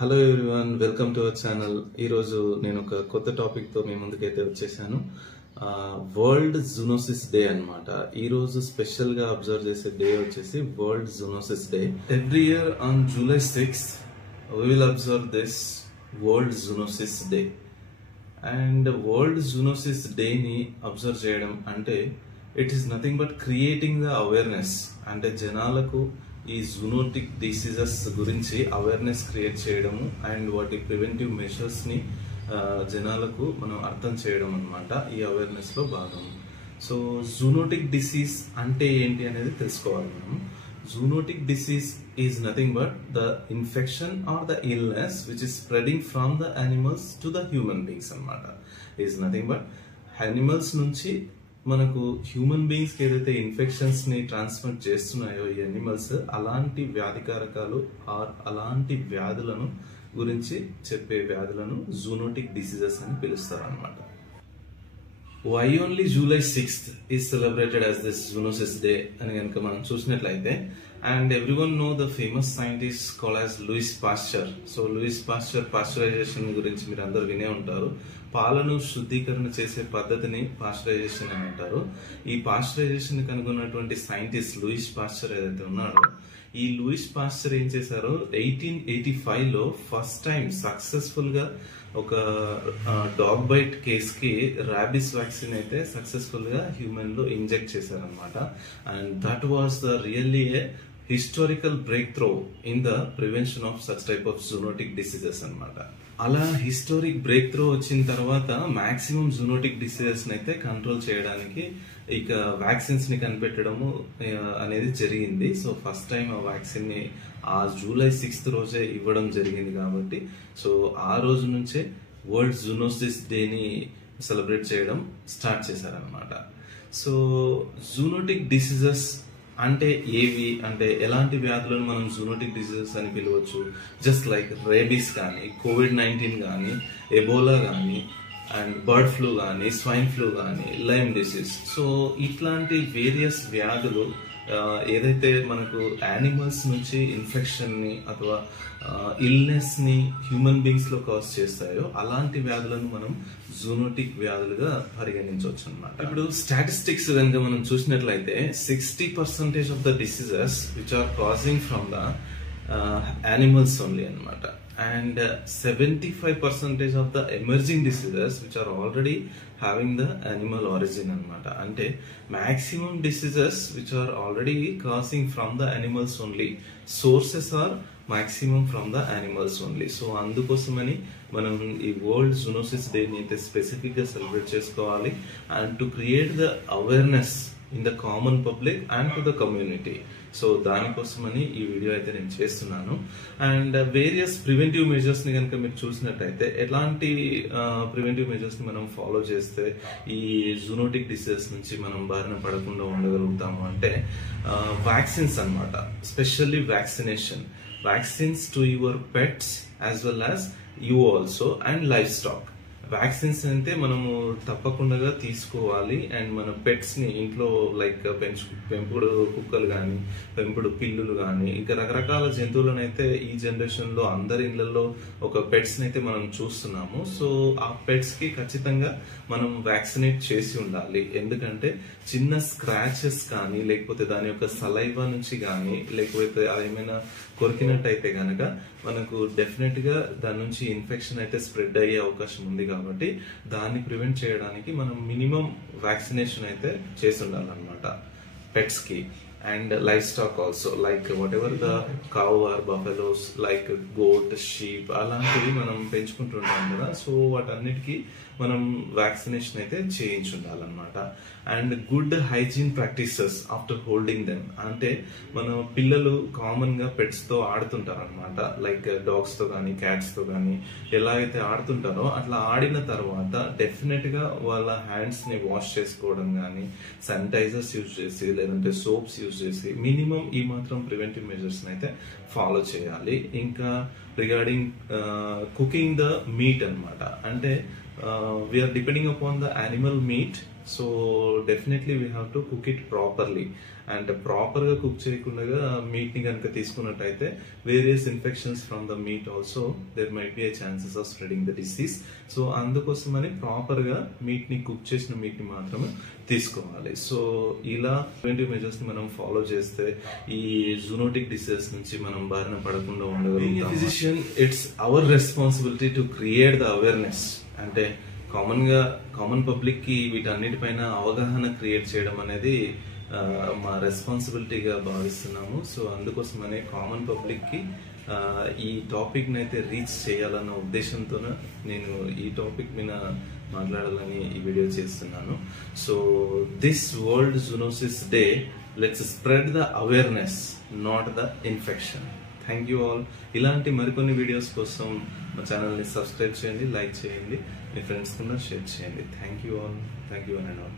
Hello everyone, welcome to our channel. ఈరోజు నేను ఒక కొత్త టాపిక్తో మీ ముందుకైతే వచ్చేసాను. వరల్డ్ జూనోసిస్ డే అనమాట. ఈరోజు స్పెషల్గా అబ్జర్వ్ చేసే డే వచ్చేసి world zoonosis day. Every year on July 6th we will observe this World Zoonosis Day. And world zoonosis డేని అబ్జర్వ్ చేయడం అంటే it is nothing but creating the awareness. అంటే జనాలకు ఈ జూనోటిక్ డిసీజెస్ గురించి అవేర్నెస్ క్రియేట్ చేయడము and వాటి preventive measures ని జనాలకు మనం అర్థం చేయడం అన్నమాట ఈ అవేర్నెస్ లో భాగం. సో జూనోటిక్ డిసీజ్ అంటే ఏంటి అనేది తెలుసుకోవాలి మనం. Zoonotic disease is nothing but the infection or the illness which is spreading from the animals to the human beings అన్నమాట. ఈజ్ నథింగ్ బట్ యానిమల్స్ నుంచి మనకు హ్యూమన్ బీయింగ్స్ కి ఏదైతే ఇన్ఫెక్షన్స్ ని ట్రాన్స్మిట్ చేస్తున్నాయో ఈ అనిమల్స్, అలాంటి వ్యాధికారకాలు ఆర్ అలాంటి వ్యాధులను గురించి చెప్పే వ్యాధులను జూనోటిక్ డిసీజెస్ అని పిలుస్తారు అనమాట. Why only July 6th is celebrated as this zoonosis day అని కనుక మనం చూసినట్లయితే, and everyone know the famous scientist called as Louis Pasteur. So Louis Pasteur pasteurization గురించి మీరు అందరు వినే ఉంటారు. పాలను శుద్ధీకరణ చేసే పద్ధతిని పాస్చరైజేషన్ అని అంటారు. ఈ పాస్చరైజేషన్ కనుగొన్నటువంటి సైంటిస్ట్ లూయిస్ పాస్చర్ ఏదైతే ఉన్నాడో, ఈ లూయిస్ పాస్చర్ ఏం చేశారో 1885లో ఫస్ట్ టైం సక్సెస్ఫుల్ గా ఒక డాగ్ బైట్ కేస్ కి ర్యాబిస్ వ్యాక్సిన్ అయితే సక్సెస్ఫుల్ గా హ్యూమన్ లో ఇంజెక్ట్ చేశారనమాట. And that was the really A historical break through in the prevention of such type of zoonotic diseases అనమాట. అలా హిస్టారిక్ బ్రేక్ త్రూ వచ్చిన తర్వాత మాక్సిమం జూనోటిక్ డిసీజెస్ అయితే కంట్రోల్ చేయడానికి ఇక వ్యాక్సిన్స్ ని కనిపెట్టడము అనేది జరిగింది. సో ఫస్ట్ టైం ఆ వ్యాక్సిన్ ని ఆ July 6th రోజే ఇవ్వడం జరిగింది కాబట్టి, సో ఆ రోజు నుంచే వరల్డ్ జూనోసిస్ డేని సెలబ్రేట్ చేయడం స్టార్ట్ చేశారనమాట. సో జూనోటిక్ డిసీజెస్ అంటే ఏవి, అంటే ఎలాంటి వ్యాధులను మనం జూనోటిక్ డిసీజెస్ అని పిలవచ్చు. జస్ట్ లైక్ రేబీస్ కానీ, COVID-19 కానీ, ఎబోలా కానీ, అండ్ బర్డ్ ఫ్లూ కానీ, స్వైన్ ఫ్లూ కానీ, లైమ్ డిసీజ్. సో ఇట్లాంటి వేరియస్ వ్యాధులు ఏదైతే మనకు యానిమల్స్ నుంచి ఇన్ఫెక్షన్ ని అథవా ఇల్నెస్ ని హ్యూమన్ బీయింగ్స్ లో కాజ్ చేస్తాయో అలాంటి వ్యాధులను మనం జూనోటిక్ వ్యాధులుగా పరిగణించవచ్చు అనమాట. ఇప్పుడు స్టాటిస్టిక్స్ కనుక మనం చూసినట్లయితే 60% of the diseases which are causing from the animals only అనమాట. And 75% of the emerging diseases which are already having the animal origin anamata. Ante maximum diseases which are already causing from the animals only, sources are maximum from the animals only. So అందుకోసమని మనం ఈ world zoonosis day ని అయితే specific గా celebrate చేసుకోవాలి. And to create the awareness in the common public and to the community. So దానికోసమని ఈ video అయితే నేను చేస్తున్నాను. అండ్ వేరియస్ ప్రివెంటివ్ మెజర్స్ ని కనుక మీరు చూసినట్టయితే, ఎలాంటి ప్రివెంటివ్ మెజర్స్ ని మనం ఫాలో చేస్తే ఈ జూనోటిక్ డిసీజెస్ నుంచి మనం బారిన పడకుండా ఉండగలుగుతాము అంటే వ్యాక్సిన్స్ అన్నమాట. Specially vaccines to your pets as well as you also and life stock. Vaccines అంటే మనము తప్పకుండా తీసుకోవాలి. అండ్ మన పెట్స్ ని ఇంట్లో లైక్ పెంపుడు కుక్కలు కానీ, పెంపుడు పిల్లులు కానీ, ఇంకా రకరకాల జంతువులను అయితే ఈ జనరేషన్ లో అందరి ఇళ్లలో ఒక పెట్స్ ని అయితే మనం చూస్తున్నాము. సో ఆ పెట్స్ కి ఖచ్చితంగా మనం వ్యాక్సినేట్ చేసి ఉండాలి. ఎందుకంటే చిన్న స్క్రాచెస్ కానీ, లేకపోతే దాని యొక్క సలైవా నుంచి కానీ, లేకపోతే అదేమైనా కొరికినట్టయితే గనక మనకు డెఫినెట్ గా దాని నుంచి ఇన్ఫెక్షన్ అయితే స్ప్రెడ్ అయ్యే అవకాశం ఉంది. కాబట్టి దాన్ని ప్రివెంట్ చేయడానికి మనం మినిమం వ్యాక్సినేషన్ అయితే చేసి ఉండాలన్నమాట పెట్స్ కి. And life stock also, like whatever the cow or buffaloes, like goat, sheep అలాంటివి మనం పెంచుకుంటుంటాం కదా. సో వాటన్నిటికీ మనం వ్యాక్సినేషన్ అయితే చేయించి ఉండాలన్నమాట. And good hygiene practices after holding them. అంటే మన పిల్లలు కామన్ గా పెట్స్ తో ఆడుతుంటారు అనమాట. లైక్ డాగ్స్ తో కానీ, క్యాట్స్ తో కానీ ఎలా అయితే ఆడుతుంటారో అట్లా ఆడిన తర్వాత డెఫినెట్ గా వాళ్ళ హ్యాండ్స్ ని వాష్ చేసుకోవడం కానీ, శానిటైజర్స్ యూజ్ చేసి లేదంటే సోప్స్ యూజ్ చేసి మినిమం ఈ మాత్రం ప్రివెంటివ్ మెజర్స్ అయితే ఫాలో చేయాలి. ఇంకా రిగార్డింగ్ కుకింగ్ ద మీట్ అనమాట. అంటే we are depending upon the animal meat so definitely we have to cook it properly. And ప్రాపర్గా కుక్ చేయకుండా మీట్ని కనుక తీసుకున్నట్టయితే various infections from the meat also there might be a chances of spreading the disease. So అందుకోసమని ప్రాపర్గా మీట్ని cook చేసిన మీట్ని మాత్రమే తీసుకోవాలి. సో ఇలా ప్రివెంటివ్ మెజర్స్ ని మనం ఫాలో చేస్తే ఈ జూనోటిక్ డిసీజెస్ నుంచి మనం బారిన పడకుండా ఉండగలుగుతాం. Physician, it's our responsibility to create the awareness. అంటే కామన్ పబ్లిక్ కి వీటన్నిటిపైన అవగాహన క్రియేట్ చేయడం అనేది మా రెస్పాన్సిబిలిటీగా భావిస్తున్నాము. సో అందుకోసమనే కామన్ పబ్లిక్ కి ఈ టాపిక్ నైతే రీచ్ చేయాలన్న ఉద్దేశంతో నేను ఈ టాపిక్ మీద మాట్లాడాలని ఈ వీడియో చేస్తున్నాను. So this world zoonosis day, let's spread the awareness, not the infection. Thank you all. ఇలాంటి మరికొన్ని వీడియోస్ కోసం మా ఛానల్ని సబ్స్క్రైబ్ చేయండి, లైక్ చేయండి, మీ ఫ్రెండ్స్ కన్నా షేర్ చేయండి. Thank you all. Thank you one and all.